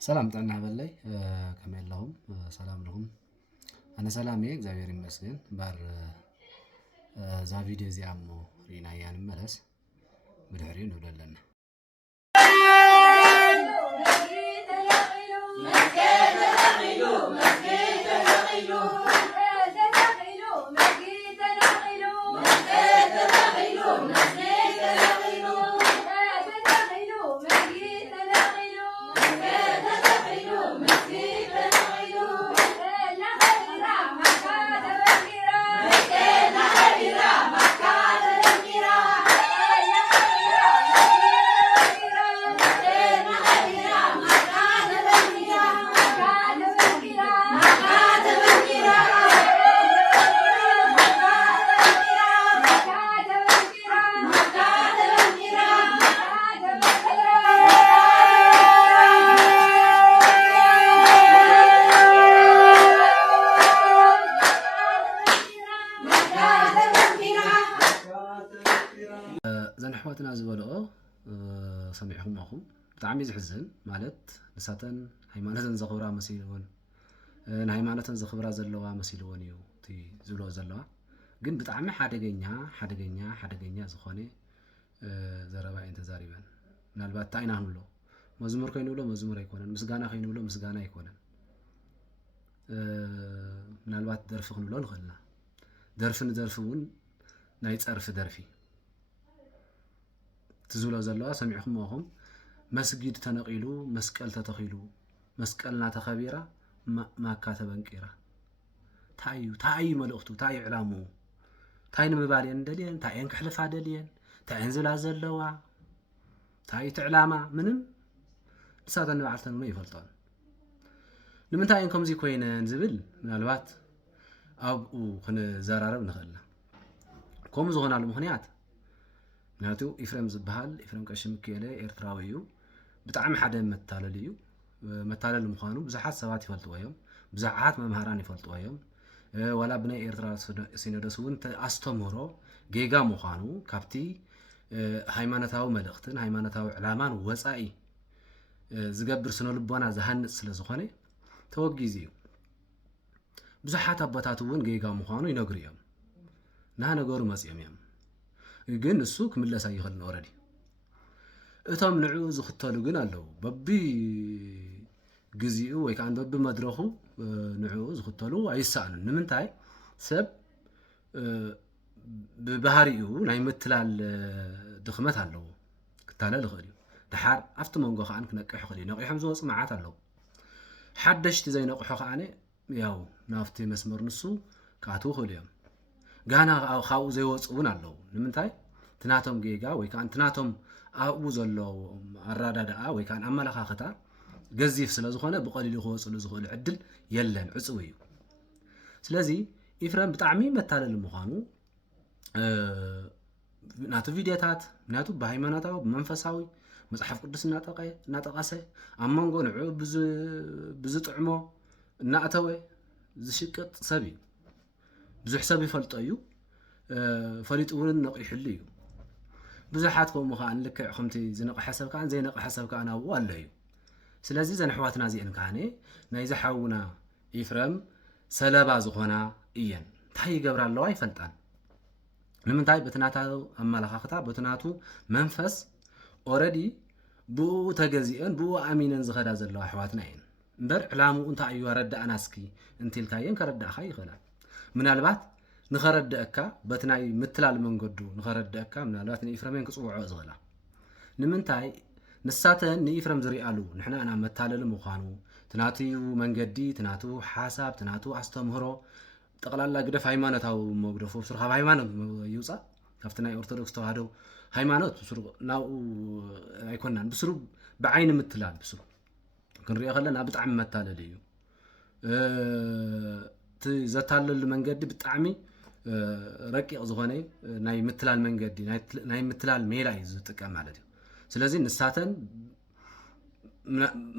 ሰላም ጤና በላይ ከመላውም ሰላም ለሁም አነ ሰላም እግዚአብሔር ይመስገን ባር ዛ ቪዲዮ ዚአሞ ሪና ያን መለስ ብድህሪ ንብለለና زنحواتنا زبالو سمعهم أخو بتعمي زحزن مالت نساتن هيمانتن زخبرا مسيلون هيمانتن زخبرا زلوا مسيلون يو تي زلوا زلوا جن بتعمي حدقينيا زخاني زربا انت زاريبان نالبات تاينا هنولو مزمور كينو له مزمور يكونن مسغانا كينو له مسغانا يكونن نالبات درف كينو له نخلنا درفون ناي صرف درفي تزولو زلوا سمعهم وهم مسجد تنقيلو مسقل تتخيلو مسقلنا تخبيرا ما كاتبن قيرا تايو ملؤختو تايو علامو تاين مبالين دلين تاين كحلفا دلين تاين زلا زلوا تاي تعلاما منم ساتن بعثن ما يفلطون لمن تاين كم زي كوينن زبل ምናልባት አብኡ خن زرارب نخلنا كم زغنا المخنيات ناتو إفرام زبهال إفرام كاشم كيله إرتراويو بتعم حدا متالليو متالل مخانو بزحات سوات يفلطويهم بزحات ممهران يفلطويهم ولا بني إرترا سينودسون أستمرو جيجا مخانو كابتي هيمانتاو ملختن هيمانتاو علمان وصائي زغبر سنو لبونا زهنص ስለዝኾነ ተወጊዚዩ بزحات አባታቱን جيجا مخانو ይነግሪዮም ና ነገሩ መጽየም ግን እሱ ክምለሳ ይኸልን ኦሬዲ እቶም ንዑ ዝኽተሉ ግን አለው በቢ ግዚኡ ወይ ካን በቢ መድረኹ ንዑ ዝኽተሉ አይሳኑን ንምንታይ ሰብ በባህሪኡ ናይ ምትላል ድኽመት አለው ክታለል ይኽእል ድሓር አፍቲ መንጎ ኻን ክነቅሕ ይኽእል ነቂሖም ዝወጽ መዓት አለው ሓደሽቲ ዘይነቅሖ ኻነ ያው ናፍቲ መስመር ንሱ ካቱ ይኽእል ጋና ካው ዘይወጽውን አለው ንምንታይ ትናቶም ጌጋ ወይ ካን ትናቶም አቡ ዘሎ አራዳዳ ወይ ካን አመላኻኸታ ገዚፍ ስለዝኾነ በቀሊሉ ይወጽሉ ዝኽእል ዕድል የለን ዕጽው እዩ ስለዚ ኢፍራም ብጣዕሚ መታለል ምዃኑ ናቱ ቪዲዮታት ናቱ በሃይማኖታዊ መንፈሳዊ መጽሐፍ ቅዱስ እናጠቃሰ አመንጎ ንዑ ብዝጥዕሞ እናእተወ ዝሽቅጥ ሰብ እዩ ብዙሕ ሰብ ይፈልጦ እዩ ፈሊጥውን ነቂሕሉ እዩ ብዙሓት ከምኡ ኻን ልክዕ ከምቲ ዝነቕሐ ሰብ ካን ዘይነቕሐ ሰብ ካን ኣብኡ ኣሎ እዩ ስለዚ ዘንሕዋትና እዚአን ካነ ናይ ዝሓውና ኢፍራም ሰለባ ዝኾና እየን እንታይ ይገብራ ኣለዋ ይፈልጣን ንምንታይ በትናታው አመላኻኽታ በትናቱ መንፈስ ኦሬዲ ብኡ ተገዚአን ብኡ አሚነን ዝኸዳ ዘለዋ ኣሕዋትና እየን እምበር ዕላምኡ እንታይ እዩ ረዳእናስኪ እንቲልካየን ከረዳእኻ ይኽእላል ምናልባት ንኸረዳእካ በትናይ ምትላል መንገዱ ንኸረዳእካ ምናልባት ንኢፍራም ክጽውዖ ዝኽእላ ንምንታይ ንሳተን ንኢፍራም ዝሪኣሉ ንሕና እና መታለል ምዃኑ ትናቱ መንገዲ ትናቱ ሓሳብ ትናቱ አስተምህሮ ጠቕላላ ግደፍ ሃይማኖታዊ መግደፎ ስርኻ ሃይማኖት ይውፃ ካብቲ ናይ ኦርቶዶክስ ተዋህዶ ሃይማኖት ብስሩ ናብኡ ኣይኮናን ብስሩ ብዓይኒ ምትላል ብስሩ ክንሪኦ ከለና ብጣዕሚ መታለል እዩ ዘታለል መንገዲ ብጣዕሚ ረቂቕ ዝኾነ ናይ ምትላል መንገዲ ናይ ምትላል ሜላ እዩ ዝጥቀም ማለት እዩ ስለዚ ንሳተን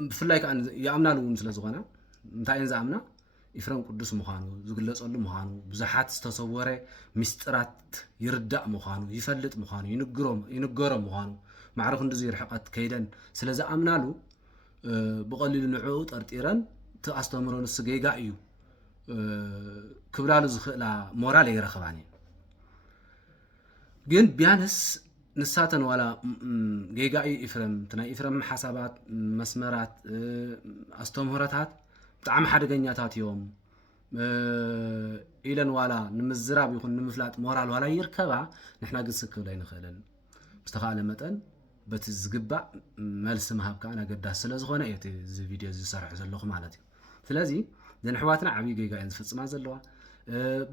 ብፍላይ ካን ያምናሉ ስለዝኾነ እንታይን ዝኣምና ኢፍራም ቅዱስ ምዃኑ ዝግለጸሉ ምዃኑ ብዙሓት ዝተሰወረ ምስጢራት ይርዳእ ምዃኑ ይፈልጥ ምዃኑ ይንገሮም ምዃኑ ማዕረፍ እንደዚ ይርሕቀት ከይደን ስለዚ ኣምናሉ بقليل نعو طرطيرن تأستمرون السجيجا إيو كبرالو زخلا مورال يرخباني جن بيانس نساتن ولا جيجا إفرم تنا إفرم حسابات مسمرات أستمرتات طعم حدقنياتات يوم إلن ولا نمزراب يكون نمفلات مورال ولا يركبا نحنا قد سكب لين خلن مستقال متن بتزقبع مالس مهابك أنا قد داسل زغونا إيتي زي فيديو زي صرح زلوخ مالتي فلازي لأن حواتنا عبي جيجا ينفس ما زلوا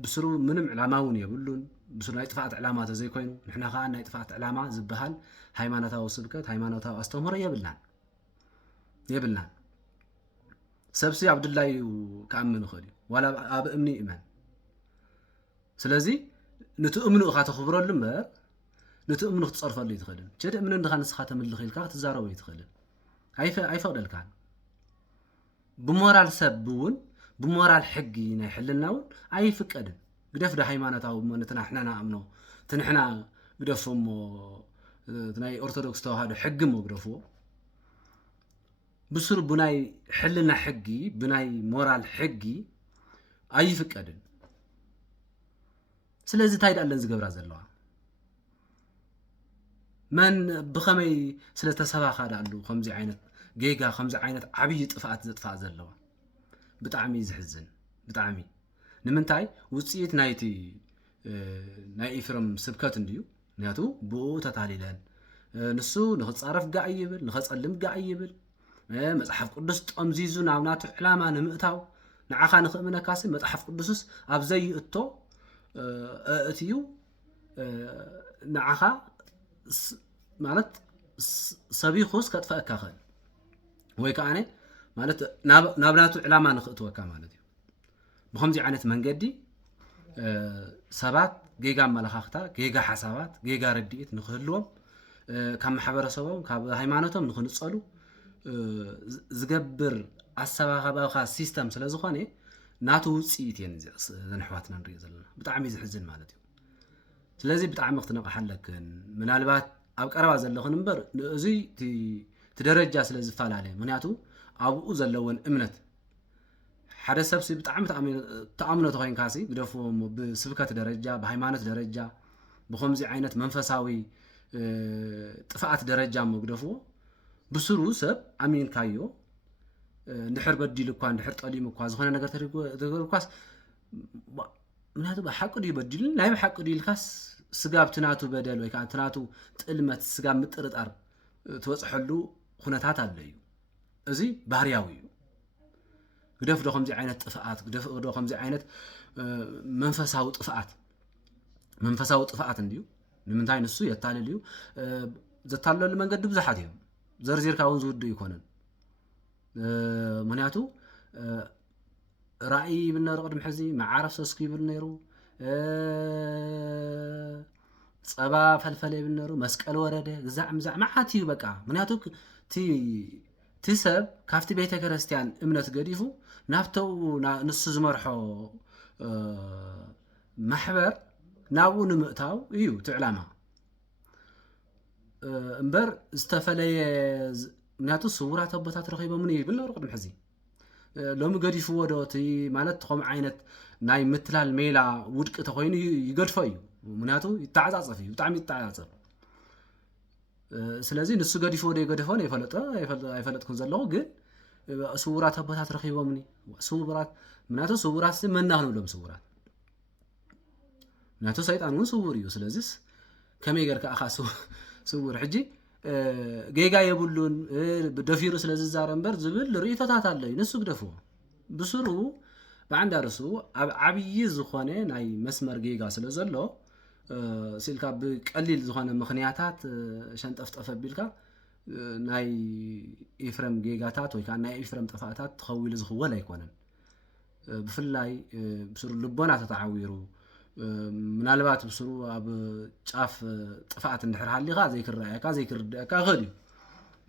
بسرو منم علاماون يقولون بسرو نايتفاعت علامات زي كوينو نحنا خا نايتفاعت علامات زبهال هايمانتا وسبكت هايمانتا واستمر يبلنا سبسي عبد الله كأمن خلي ولا أب أمني إيمان سلازي نتؤمنوا خاطر خبرة لما نتؤمنوا تصرف اللي يتخلن جد من ندخل نسخة من الخيل كات تزاروا يتخلن هاي فقد الكان بمورال سبون بمورال حقي نحللناون أي فكرة قدف ده هيمانة أو من تنحنا نأمنه تنحنا قدفهم تناي أرثوذكس تو هذا حقهم قدفوا بسر بناي حلنا حقي بناي مورال حقي أي فكرة سلازي تايد ألن زقبرا زلوا من بخمي سلسة سبا خادا عنده خمزي عينت جيجا خمزي عينت عبيد طفاء زلوا بتعمي زحزن بتعمي نمنتاي وصيت نايتي ناي إفرم سبكات نديو نياتو بو تتاليلان نسو نخصارف قا يبل نخصلم قا يبل مصحف قدس تأمزيزو ناونات علامة نمئتاو نعاخا نخمنا كاسي مصحف قدسس أبزي اتو اتيو نعاخا مالت سبيخوس كتفأكا خل ويكاني مالت نابناتو علامة نخطوكا مالتي بخمزي عانت منقدي سبات جيجا ملخاختا جيجا حسابات جيجا رديت نخلوهم كم حبر سوهم كاب هيمانتهم نخنصلو زقبر عصبا خباخا سيستم سلازخاني ناتو وصيتين زنحواتنا نري زلنا بطعمي زحزن مالتي سلازي بطعم اختنق حلك من البات اب قربا زلخن نمبر ازي تدرجا سلاز فالالي منياتو ابو زلون امنت حدا سبسي بطعم تامنو تخين كاسي بدفوم بسبكات درجه بهيمانت درجه بخمزي عينت منفساوي طفاعت درجه مغدفو بسرو سب امين كايو نحر بديل እኳ نحر طليم እኳ ዝኾነ ነገር ተደርጓስ ምናቱ በሐቁ ዲ በድል ናይ በሐቁ ዲ ልካስ ስጋብ ትናቱ በደል ወይ ካን ትናቱ ጥልመት ስጋብ ምጥርጣር ተወጽሐሉ ኩነታት አለዩ እዚ ባህሪያዊ እዩ ግደፍ ዶ ከምዚ ዓይነት ጥፋአት ግደፍ ዶ ከምዚ ዓይነት መንፈሳዊ ጥፋአት እንዲዩ ንምንታይ ንሱ የታለል እዩ ዘታለል መንገድ ብዙሓት እዮም ዘርዚርካውን ዝውድ ይኮነን منياتو رأي من رقد محزي معارف سسكي بالنيرو صبا فلفلي بالنيرو مسكال ورده زعم معاتي بقى منياتو تسب كافتي بيت كريستيان امنت قديفو نافتو نص زمرحو محبر ناو نمئتاو ايو تعلامها امبر استفلي مناتو صورات أبوتات رخيبة مني بالله رقد محزي لو مقدي فودوتي مالتهم عينت ناي مثل الميلا ودك تخويني يقدفيو مناتو يتعزف فيه وطعم يتعزف سلازي نسو قدي فودو يقدفون يفلط كون زلو قل صورات أبوتات رخيبة مني صورات مناتو صورات مناه لهم صورات مناتو سيطانون صوريو سلازيس كم يقرك أخا صور حجي جيجا يبولون بدفيرو سلازي زارنبر زبل ريتاتات علي نسو قدفو بسرو بعند رسو عبي زخانه ناي مسمر جيجا سلازلو سيلكا بقليل زخانه مخنياتات شنط افطف بيلكا ناي إفرم جيجاتات ወይ ካን ናይ إفرم ጥፋታት ተኸዊሉ ዝኽወል ኣይኮነን ብፍላይ ብስሩ ልቦና ተተዓዊሩ ምናልባት ብስሩ ኣብ ጫፍ ጥፋት እንድሕር ሃሊኻ ዘይክርአካ ዘይክርድአካ ኸድዩ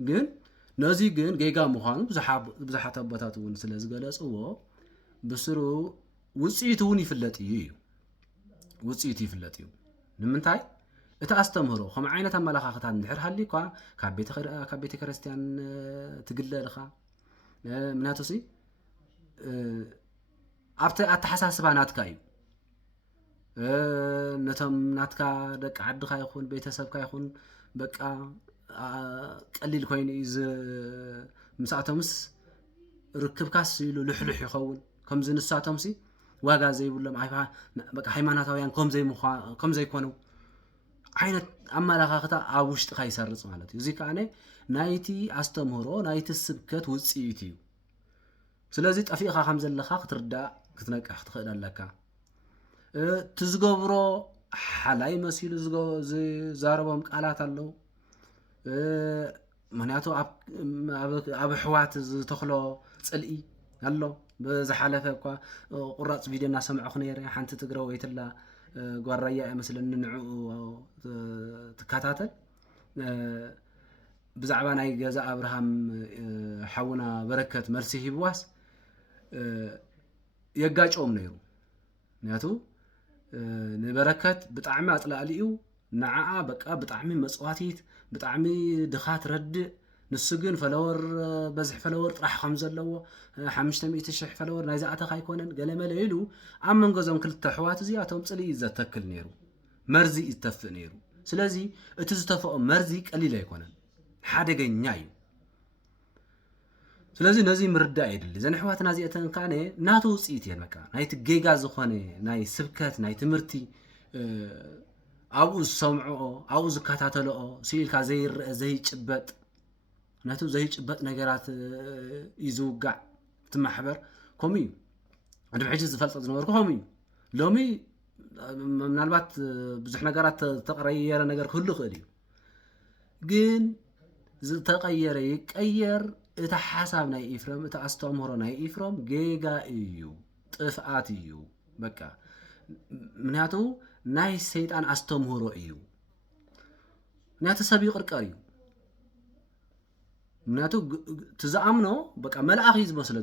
ግን ነዚ ግን ጌጋ ምዃኑ ብዙሓት ኣቦታት እውን ስለ ዝገለጽዎ ብስሩ ውጽኢት እውን ይፍለጥ እዩ ውጽኢት ይፍለጥ እዩ ንምንታይ እተኣስተምህሮ ከም ዓይነት ኣመላኻኽታት እንድሕር ሃሊኳ ካብ ቤተ ክርስቲያን ትግለልኻ ምክንያቱሲ ኣብቲ ኣተሓሳስባ ናትካ እዩ ነቶም ናትካ ደቂ ዓድኻ ይኹን ቤተሰብካ ይኹን በቃ ቀሊል ኮይኑ ምስኣቶምስ ርክብካስ ኢሉ ልሕልሕ ይኸውን ከምዚ ንሳቶምሲ ዋጋ ዘይብሎም በቃ ሃይማኖታውያን ከም ዘይኮኑ ዓይነት ኣመላኻኽታ ኣብ ውሽጥካ ይሰርጽ ማለት እዩ። እዚ ከዓነ ናይቲ ኣስተምህሮ ናይቲ ስብከት ውፅኢት እዩ። ስለዚ ጠፊእኻ ከም ዘለኻ ክትርዳእ ክትነቅሕ ትኽእል ኣለካ። ትዝገብሮ ሓላይ መሲሉ ዝዛረቦም ቃላት ኣለዉ። ምክንያቱ ኣብ ኣሕዋት ዝተኽሎ ፅልኢ ኣሎ። ብዝሓለፈ እኳ ቁራፅ ቪድዮ እናሰምዐኹ ነይረ ሓንቲ ትግራወይትላ ጓራያ መስለኒ ንዕኡ ትከታተል ብዛዕባ ናይ ገዛ ኣብርሃም ሓውና በረከት መልሲ ሂብዋስ የጋጮም ነይሩ። ምክንያቱ ንበረከት ብጣዕሚ ኣጥላዕሊኡ ንዓኣ በቃ ብጣዕሚ መፅዋቲት ብጣዕሚ ድኻ ትረድእ ንሱ ግን ፈለወር በዝሕ ፈለወር ጥራሕ ከም ዘለዎ 500,000 ፈለወር ናይ ዝኣተኻ ኣይኮነን ገለመለ ኢሉ ኣብ መንጎዞም ክልተ ኣሕዋት እዚኣቶም ፅልኢ ዘተክል ነይሩ፣ መርዚ ዝተፍእ ነይሩ። ስለዚ እቲ ዝተፈኦ መርዚ ቀሊል ኣይኮነን፣ ሓደገኛ እዩ። ስለዚ ነዚ ምርዳእ የድሊ ዘን ኣሕዋትና እዚአተን ካነ ናቱ ውፅኢት እየን። በቃ ናይቲ ጌጋ ዝኾነ ናይ ስብከት ናይ ትምህርቲ ኣብኡ ዝሰምዖኦ ኣብኡ ዝከታተልኦ ስኢልካ ዘይርአ ዘይጭበጥ ናቱ ዘይጭበጥ ነገራት እዩ ዝውጋዕ ትማሕበር ከምኡ እዩ። ዕድም ሕጂ ዝፈልጦ ዝነበርኩ ከምኡ እዩ። ሎሚ ምናልባት ብዙሕ ነገራት ተቀየረ ነገር ክህሉ ይኽእል እዩ፣ ግን ዝተቀየረ ይቀየር እቲ ሓሳብ ናይ ኢፍረም እቲ ኣስተምህሮ ናይ ኢፍረም ጌጋ እዩ፣ ጥፍኣት እዩ። በቃ ምክንያቱ ናይ ሰይጣን ኣስተምህሮ እዩ። ምክንያቱ ሰብ ይቅርቀር እዩ። ምክንያቱ ትዝኣምኖ በቃ መልኣኽ እዩ ዝመስሎ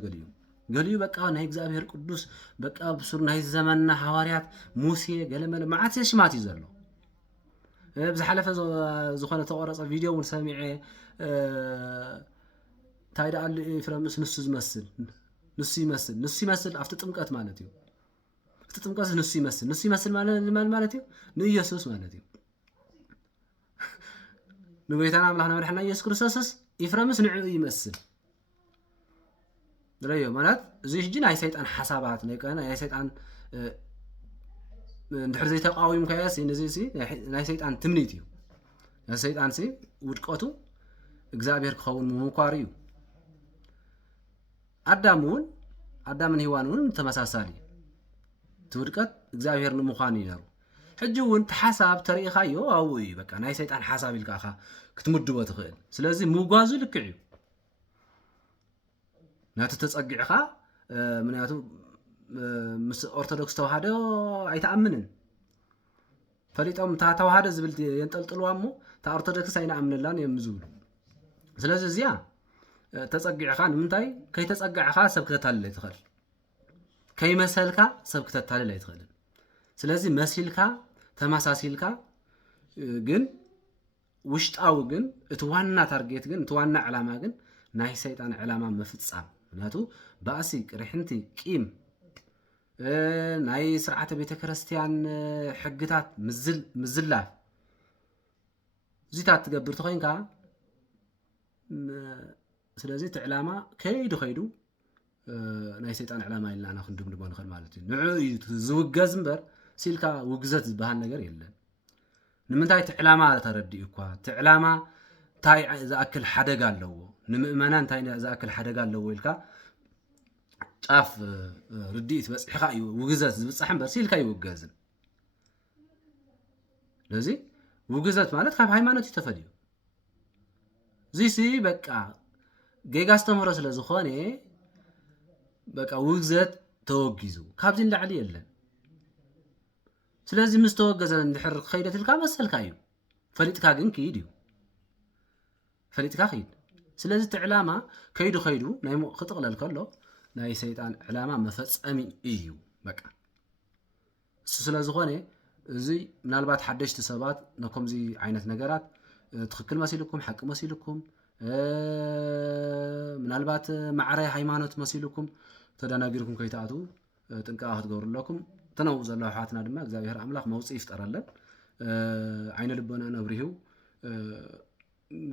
ገሊዩ በቃ ናይ እግዚአብሔር ቅዱስ በቃ ብሱር ናይ ዘመንና ሓዋርያት ሙሴ ገለመለ መዓት ሽማት እዩ ዘሎ። ብዝሓለፈ ዝኾነ ተቆረፀ ቪድዮ እውን ሰሚዐ ታይዳ ኣሉ ኢፍረምስ ንሱ ይመስል ኣብቲ ጥምቀት ማለት እዩ። እቲ ጥምቀት ንሱ ይመስል ማለት እዩ ንኢየሱስ ማለት እዩ። ንጎይታና ኣምላኽና መድሓኒና ኢየሱስ ክርስቶስስ ኢፍረምስ ንዕኡ ይመስል ድረዮ ማለት እዚ ሕጂ ናይ ሰይጣን ሓሳባት ናይ ሰይጣን እንድሕር ዘይተቃዊሙ ከያሲ ነዚሲ ናይ ሰይጣን ትምኒት እዩ። ናይ ሰይጣን ውድቀቱ እግዚአብሔር ክኸውን ምምኳር እዩ። ኣዳምን ሂዋን እውን ተመሳሳሊ ትውድቀት እግዚአብሔር ንምዃን እዩ ነሩ። ሕጂ እውን ተሓሳብ ተሪኢኻዮ ኣብኡ እዩ በቃ ናይ ሰይጣን ሓሳብ ኢልካ ክትምድቦ ትኽእል። ስለዚ ምጓዙ ልክዕ እዩ። ናቱ ተፀጊዕኻ ምክንያቱ ምስ ኦርቶዶክስ ተዋህዶ ኣይተኣምንን ፈሊጦም እታ ተዋህዶ ዝብል የንጠልጥልዋ እሞ እታ ኦርቶዶክስ ኣይነኣምንላን እዮም ዝብሉ። ስለዚ እዚኣ ተፀጊዕኻ ንምንታይ ከይተፀጋዕኻ ሰብ ክተታልል ኣይትኽእል፣ ከይመሰልካ ሰብ ክተታልል ኣይትኽእልን። ስለዚ መሲልካ ተመሳሲልካ ግን ውሽጣዊ ግን እቲ ዋና ታርጌት ግን እቲ ዋና ዕላማ ግን ናይ ሰይጣን ዕላማ መፍጻም። ምክንያቱ ባእሲ ቅርሕንቲ ቂም ናይ ስርዓተ ቤተ ክርስቲያን ሕግታት ምዝላፍ እዚታት ትገብር ተኮይንካ ስለዚ እቲ ዕላማ ከይዱ ናይ ሰይጣን ዕላማ ኢልና ክንድምድሞ ንኽእል ማለት እዩ። ንዑ እዩ ዝውገዝ እምበር ሲልካ ውግዘት ዝበሃል ነገር የለን። ንምንታይ እቲ ዕላማ ተረዲኡ እኳ እቲ ዕላማ እንታይ ዝኣክል ሓደጋ ኣለዎ ንምእመና እንታይ ዝኣክል ሓደጋ ኣለዎ ኢልካ ጫፍ ርዲእት በፂሕኻ እዩ ውግዘት ዝብፅሕ እምበር ሲልካ ይውገዝን። ስለዚ ውግዘት ማለት ካብ ሃይማኖት እዩ ተፈልዩ። እዚሲ በቃ ጌጋ ኣስተምህሮ ስለ ዝኾነ በቃ ውግዘት ተወጊዙ ካብዚ ንላዕሊ የለን። ስለዚ ምስ ተወገዘ እንድሕር ከይደት ኢልካ መሰልካ እዩ፣ ፈሊጥካ ግን ክይድ እዩ ፈሊጥካ ክይድ። ስለዚ እቲ ዕላማ ከይዱ ናይ ክጥቕለል ከሎ ናይ ሰይጣን ዕላማ መፈፀሚ እዩ በቃ እሱ ስለ ዝኾነ እዚ ምናልባት ሓደሽቲ ሰባት ነከምዚ ዓይነት ነገራት ትክክል መሲልኩም ሓቂ መሲልኩም ምናልባት ማዕረ ሃይማኖት መሲልኩም ተደናጊርኩም ከይተኣቱ ጥንቃቐ ክትገብሩ ኣለኩም ተነው ዘለዋ ኣሕዋትና ድማ እግዚአብሔር ኣምላኽ መውፅኢ ይፍጠረለን ዓይነ ልቦና ነብሪሁ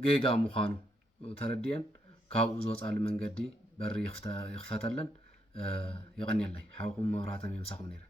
ጌጋ ምዃኑ ተረድየን ካብኡ ዝወፃሉ መንገዲ በሪ ይኽፈተለን ይቀኒየለይ ሓውኩም መብራህተም የምሳኹም ነይረ